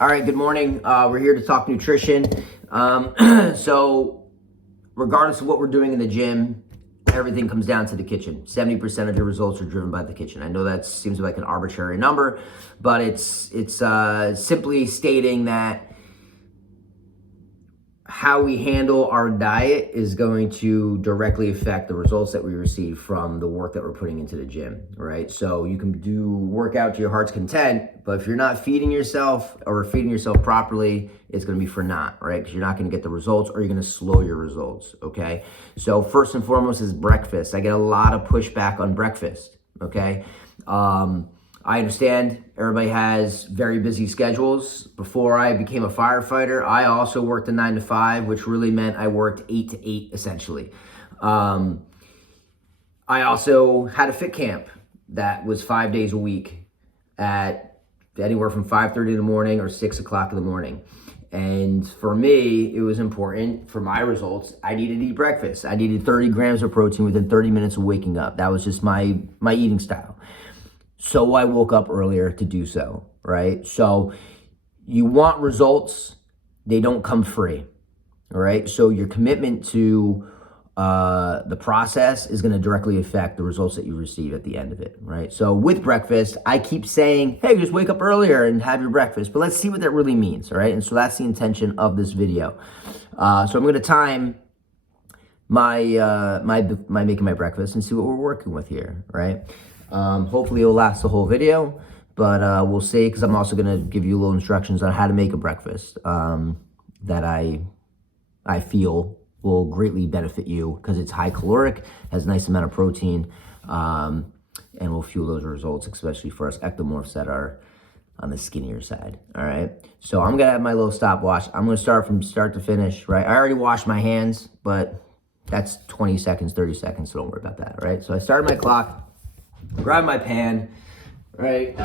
All right, good morning. We're here to talk nutrition. So regardless of what we're doing in the gym, everything comes down to the kitchen. 70% of your results are driven by the kitchen. I know that seems like an arbitrary number, but it's simply stating that how we handle our diet is going to directly affect the results that we receive from the work that we're putting into the gym, right? So you can do workout to your heart's content, but if you're not feeding yourself or feeding yourself properly, it's going to be for naught, right? Because you're not going to get the results, or you're going to slow your results, okay? So first and foremost is breakfast. I get a lot of pushback on breakfast, okay? I understand everybody has very busy schedules. Before I became a firefighter, I also worked a 9 to 5, which really meant I worked 8 to 8 essentially. I also had a fit camp that was 5 days a week at anywhere from 5:30 in the morning or 6 o'clock in the morning. And for me, it was important for my results. I needed to eat breakfast. I needed 30 grams of protein within 30 minutes of waking up. That was just my eating style. So I woke up earlier to do so, right? So you want results, they don't come free, all right? So your commitment to the process is gonna directly affect the results that you receive at the end of it, right? So with breakfast, I keep saying, hey, just wake up earlier and have your breakfast, but let's see what that really means, all right? And so that's the intention of this video. So I'm gonna time my making my breakfast and see what we're working with here, right? Hopefully it'll last the whole video, but we'll see, because I'm also going to give you little instructions on how to make a breakfast that I feel will greatly benefit you, because it's high caloric, has a nice amount of protein, and will fuel those results, especially for us ectomorphs that are on the skinnier side. All right, so I'm going to have my little stopwatch. I'm going to start from start to finish, right? I already washed my hands, but that's 20 seconds, 30 seconds, so don't worry about that, all right? So I started my clock. Grab my pan, right?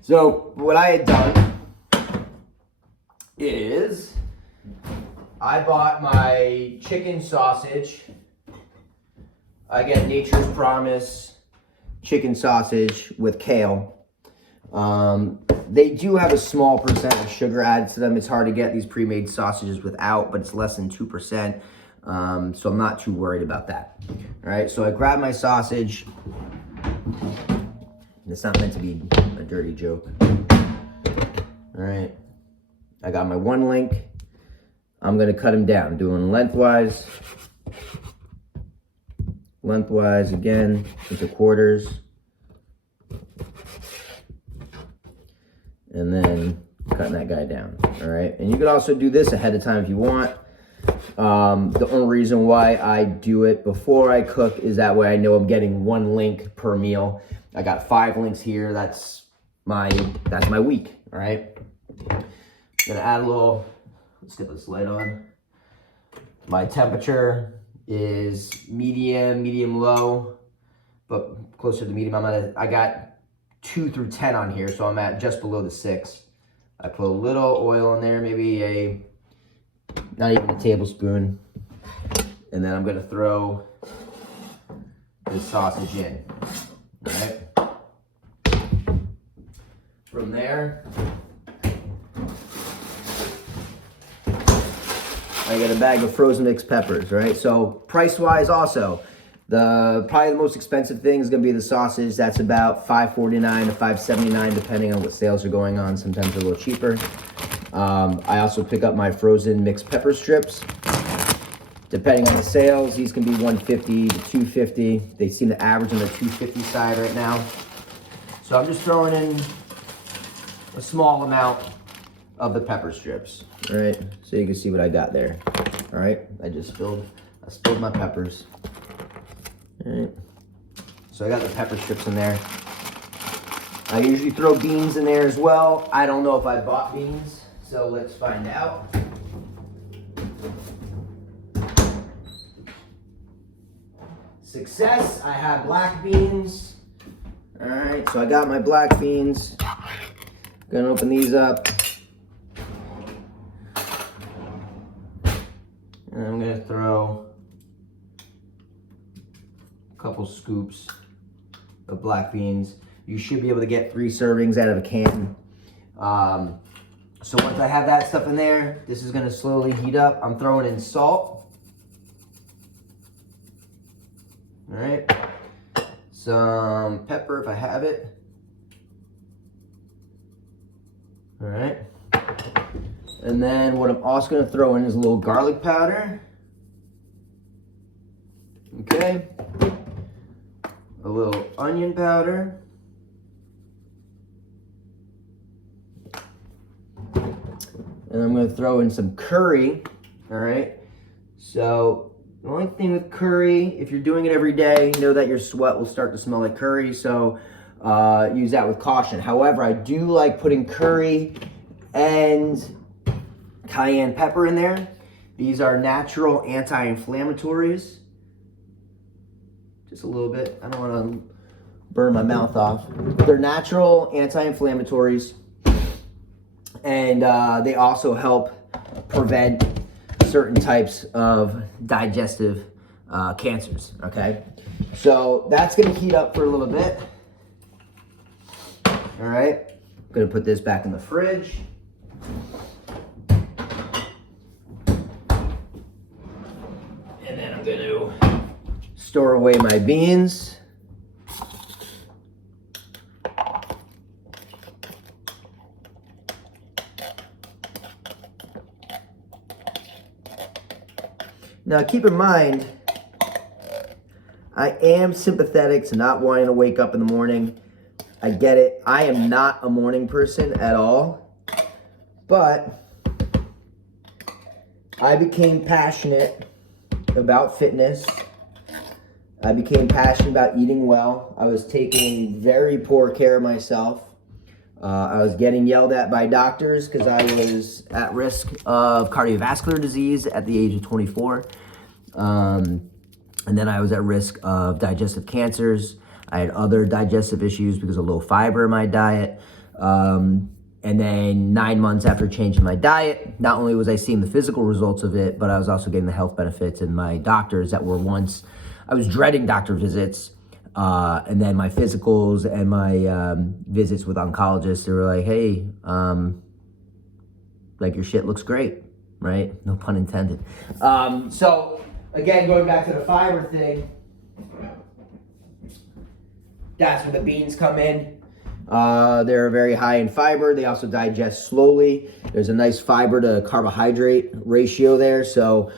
So what I had done is I bought my chicken sausage. I get Nature's Promise chicken sausage with kale. They do have a small percent of sugar added to them. It's hard to get these pre-made sausages without, but it's less than 2%. So I'm not too worried about that. All right, so I grabbed my sausage. It's not meant to be a dirty joke. All right, I got my one link. I'm gonna cut them down, doing lengthwise again, into quarters. And then cutting that guy down, all right? And you can also do this ahead of time if you want. The only reason why I do it before I cook is that way I know I'm getting one link per meal. I got 5 links here. That's my week, all right? I'm gonna add a little, let's get this light on. My temperature is medium low, but closer to medium. I got 2 through 10 on here, so I'm at just below the 6. I put a little oil in there, maybe not even a tablespoon. And then I'm gonna throw this sausage in, all right? From there, I got a bag of frozen mixed peppers, right? So price-wise also, probably the most expensive thing is gonna be the sausage. That's about $5.49 to $5.79, depending on what sales are going on. Sometimes they're a little cheaper. I also pick up my frozen mixed pepper strips. Depending on the sales, these can be $150 to $250. They seem to average on the $250 side right now. So I'm just throwing in a small amount of the pepper strips, all right? So you can see what I got there, all right? I spilled my peppers, all right? So I got the pepper strips in there. I usually throw beans in there as well. I don't know if I bought beans, so let's find out. Success, I have black beans. All right, so I got my black beans. Gonna open these up. And I'm gonna throw a couple scoops of black beans. you should be able to get 3 servings out of a can. So once I have that stuff in there, this is gonna slowly heat up. I'm throwing in salt. All right, some pepper if I have it. All right, and then what I'm also gonna throw in is a little garlic powder. Okay, a little onion powder. And I'm gonna throw in some curry, all right? So the only thing with curry, if you're doing it every day, you know that your sweat will start to smell like curry, so use that with caution. However, I do like putting curry and cayenne pepper in there. These are natural anti-inflammatories. Just a little bit, I don't wanna burn my mouth off. They're natural anti-inflammatories. And they also help prevent certain types of digestive cancers, okay? So that's gonna heat up for a little bit. All right, I'm gonna put this back in the fridge. And then I'm gonna store away my beans. Now keep in mind, I am sympathetic to not wanting to wake up in the morning. I get it. I am not a morning person at all, but I became passionate about fitness. I became passionate about eating well. I was taking very poor care of myself. I was getting yelled at by doctors because I was at risk of cardiovascular disease at the age of 24. And then I was at risk of digestive cancers. I had other digestive issues because of low fiber in my diet. And then 9 months after changing my diet, not only was I seeing the physical results of it, but I was also getting the health benefits. And my doctors that were once, I was dreading doctor visits. And then my physicals and my visits with oncologists, they were like, hey, like your shit looks great, right? No pun intended. So again, going back to the fiber thing, that's where the beans come in. They're very high in fiber. They also digest slowly. There's a nice fiber to carbohydrate ratio there. So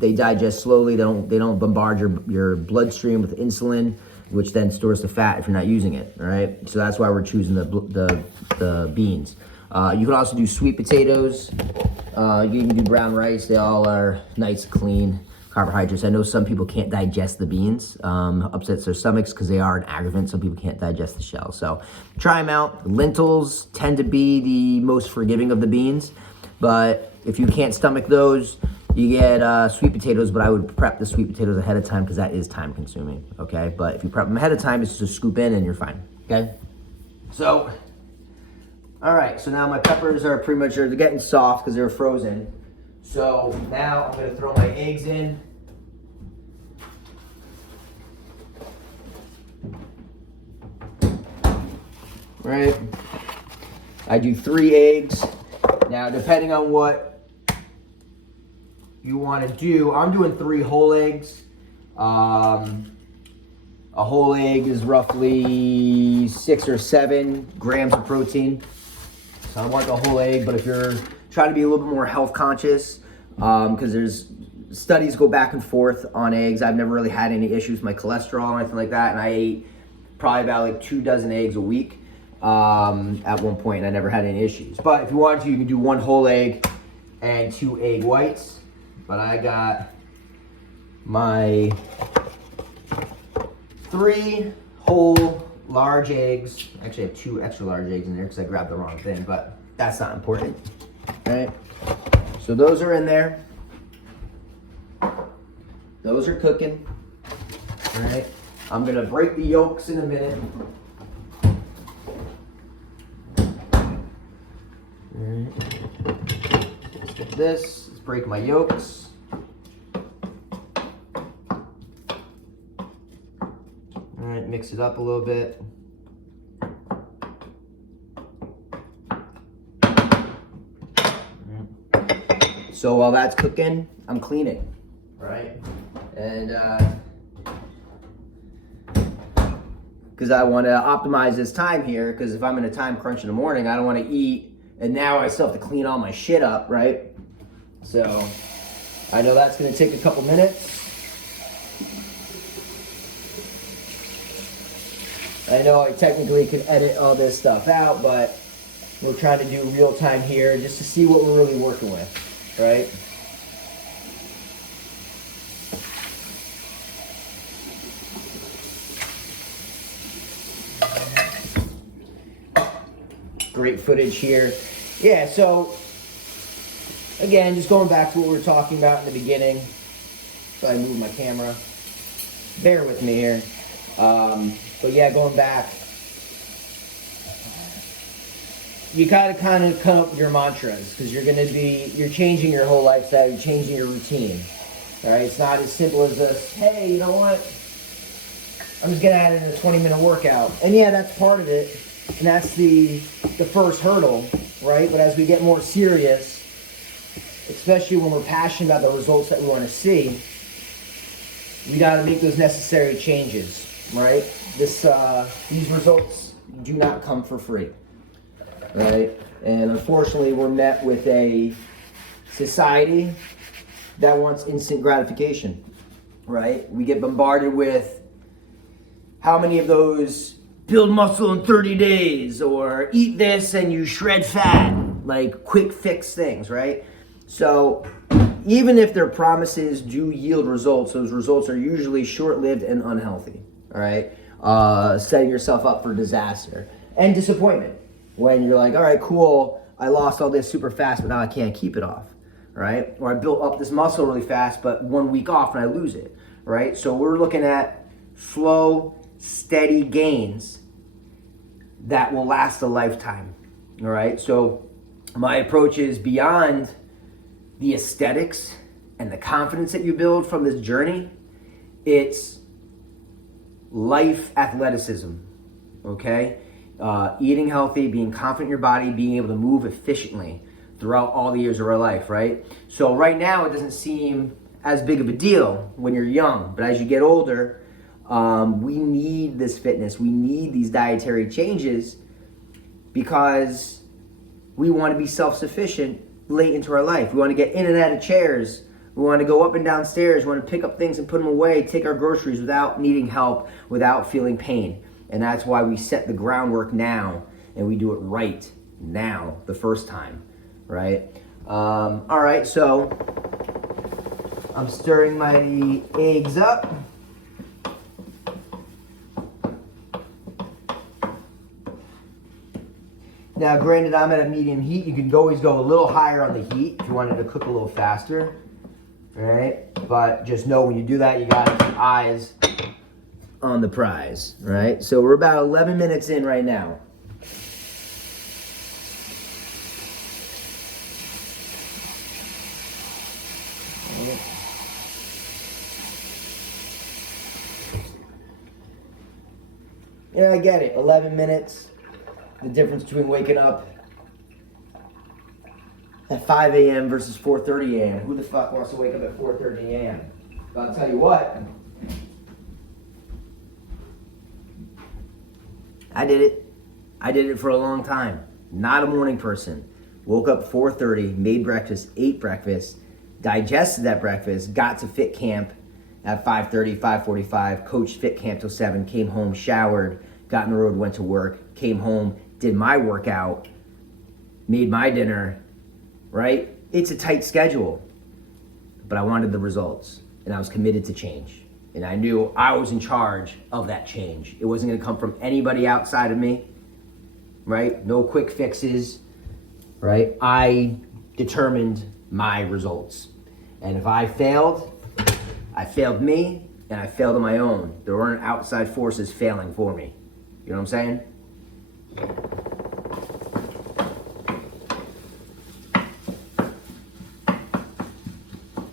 they digest slowly. They don't bombard your bloodstream with insulin, which then stores the fat if you're not using it. All right. So that's why we're choosing the beans. You can also do sweet potatoes. You can do brown rice. They all are nice, clean carbohydrates. I know some people can't digest the beans, upsets their stomachs because they are an aggravant. Some people can't digest the shell. So try them out. Lentils tend to be the most forgiving of the beans, but if you can't stomach those, you get sweet potatoes, but I would prep the sweet potatoes ahead of time because that is time consuming, okay? But if you prep them ahead of time, it's just scoop in and you're fine, okay? So, all right, so now my peppers are pretty much, they're getting soft because they're frozen. So now I'm gonna throw my eggs in. Right, I do 3 eggs. Now, depending on what you want to do, I'm doing 3 whole eggs. A whole egg is roughly 6 or 7 grams of protein. So I want the whole egg, but if you're trying to be a little bit more health conscious, because there's studies go back and forth on eggs. I've never really had any issues with my cholesterol or anything like that, and I ate probably about like 2 dozen eggs a week at one point, and I never had any issues. But if you want to, you can do 1 whole egg and 2 egg whites. But I got my 3 whole large eggs. Actually, I have 2 extra large eggs in there because I grabbed the wrong thing, but that's not important. All right, so those are in there. Those are cooking. All right, I'm gonna break the yolks in a minute. All right, let's get this. Let's break my yolks. All right, mix it up a little bit. So while that's cooking, I'm cleaning, right? And because I want to optimize this time here, because if I'm in a time crunch in the morning, I don't want to eat, and now I still have to clean all my shit up, right? So I know that's going to take a couple minutes. I know I technically could edit all this stuff out, but we're trying to do real time here just to see what we're really working with, right? Great footage here. Yeah, so again, just going back to what we were talking about in the beginning. So I moved my camera. Bear with me here. But yeah, going back, you gotta kind of come up with your mantras, because you're changing your whole lifestyle, you're changing your routine. All right, it's not as simple as this, hey, you know what? I'm just gonna add in a 20-minute workout. And yeah, that's part of it. And that's the first hurdle, right? But as we get more serious, especially when we're passionate about the results that we want to see, we got to make those necessary changes, right? These results do not come for free, right? And unfortunately, we're met with a society that wants instant gratification, right? We get bombarded with how many of those build muscle in 30 days, or eat this and you shred fat, like quick fix things, right? So even if their promises do yield results, those results are usually short-lived and unhealthy, all right? Setting yourself up for disaster and disappointment when you're like, all right, cool, I lost all this super fast, but now I can't keep it off, right? Or I built up this muscle really fast, but 1 week off and I lose it, right? So we're looking at slow, steady gains that will last a lifetime, all right? So my approach is beyond the aesthetics and the confidence that you build from this journey. It's life athleticism, okay? Eating healthy, being confident in your body, being able to move efficiently throughout all the years of our life, right? So right now, it doesn't seem as big of a deal when you're young, but as you get older, we need this fitness. We need these dietary changes because we want to be self-sufficient late into our life. We want to get in and out of chairs. We want to go up and down stairs. We want to pick up things and put them away, take our groceries without needing help, without feeling pain. And that's why we set the groundwork now, and we do it right now, the first time, right? All right, so I'm stirring my eggs up. Now, granted, I'm at a medium heat. You can always go a little higher on the heat if you wanted to cook a little faster, right? But just know when you do that, you gotta keep eyes on the prize, right? So we're about 11 minutes in right now. Yeah, I get it. 11 minutes. The difference between waking up at 5 a.m. versus 4:30 a.m. Who the fuck wants to wake up at 4:30 a.m.? But I'll tell you what. I did it. I did it for a long time. Not a morning person. Woke up 4:30, made breakfast, ate breakfast, digested that breakfast, got to fit camp at 5:30, 5:45, coached fit camp till 7, came home, showered, got on the road, went to work, came home, did my workout, made my dinner, right? It's a tight schedule, but I wanted the results, and I was committed to change. And I knew I was in charge of that change. It wasn't gonna come from anybody outside of me, right? No quick fixes, right? I determined my results. And if I failed me, and I failed on my own. There weren't outside forces failing for me. You know what I'm saying?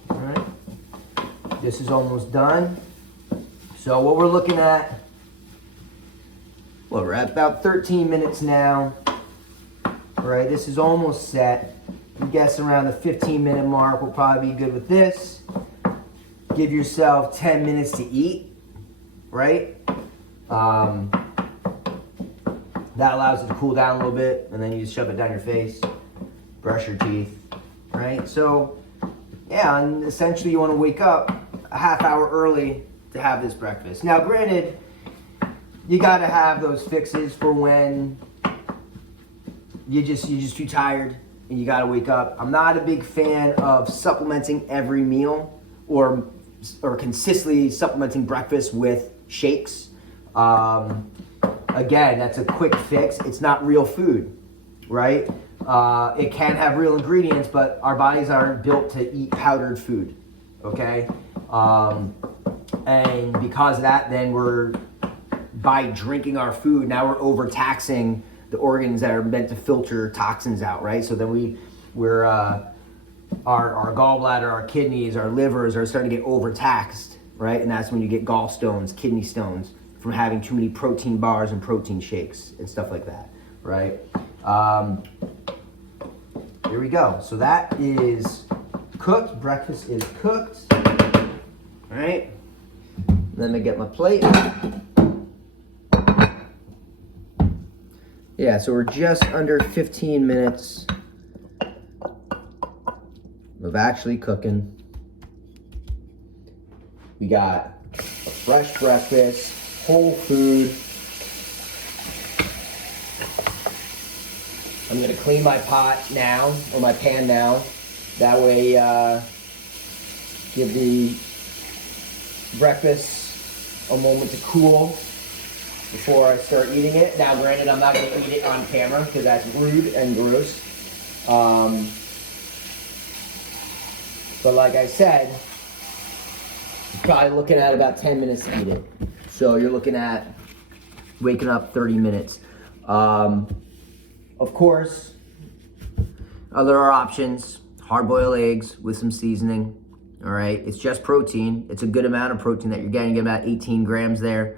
All right. This is almost done. So what we're looking at, well, we're at about 13 minutes now. All right, this is almost set. I'm guessing around the 15-minute mark will probably be good with this. Give yourself 10 minutes to eat, right? That allows it to cool down a little bit, and then you just shove it down your face, brush your teeth, right? So, yeah, and essentially you want to wake up a half hour early to have this breakfast. Now, granted, you got to have those fixes for when you're just too tired and you got to wake up. I'm not a big fan of supplementing every meal or consistently supplementing breakfast with shakes. Again, that's a quick fix. It's not real food, right? It can have real ingredients, but our bodies aren't built to eat powdered food, okay? And because of that, then by drinking our food, now we're overtaxing the organs that are meant to filter toxins out, right? So then our gallbladder, our kidneys, our livers are starting to get overtaxed, right? And that's when you get gallstones, kidney stones, from having too many protein bars and protein shakes and stuff like that, right? Here we go. So that is cooked. Breakfast is cooked. All right. Let me get my plate. Yeah, so we're just under 15 minutes of actually cooking. We got a fresh breakfast, whole food. I'm gonna clean my pot now, or my pan now. That way, give the breakfast a moment to cool before I start eating it. Now, granted, I'm not gonna eat it on camera because that's rude and gross. But like I said, you're probably looking at about 10 minutes to eat it. So you're looking at waking up 30 minutes. Of course, other options, hard-boiled eggs with some seasoning, all right? It's just protein. It's a good amount of protein that you're getting. You get about 18 grams there.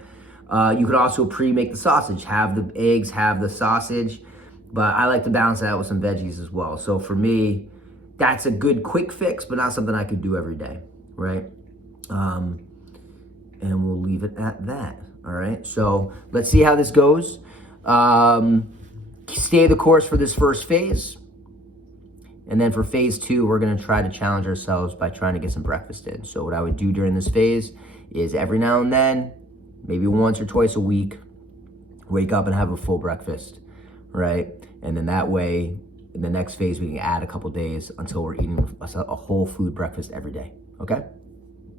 You could also pre-make the sausage, have the eggs, have the sausage, but I like to balance that out with some veggies as well. So for me, that's a good quick fix, but not something I could do every day, right? And we'll leave it at that, all right? So let's see how this goes. Stay the course for this first phase. And then for phase 2, we're gonna try to challenge ourselves by trying to get some breakfast in. So what I would do during this phase is every now and then, maybe once or twice a week, wake up and have a full breakfast, right? And then that way, in the next phase, we can add a couple days until we're eating a whole food breakfast every day, okay?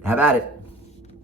Have at it.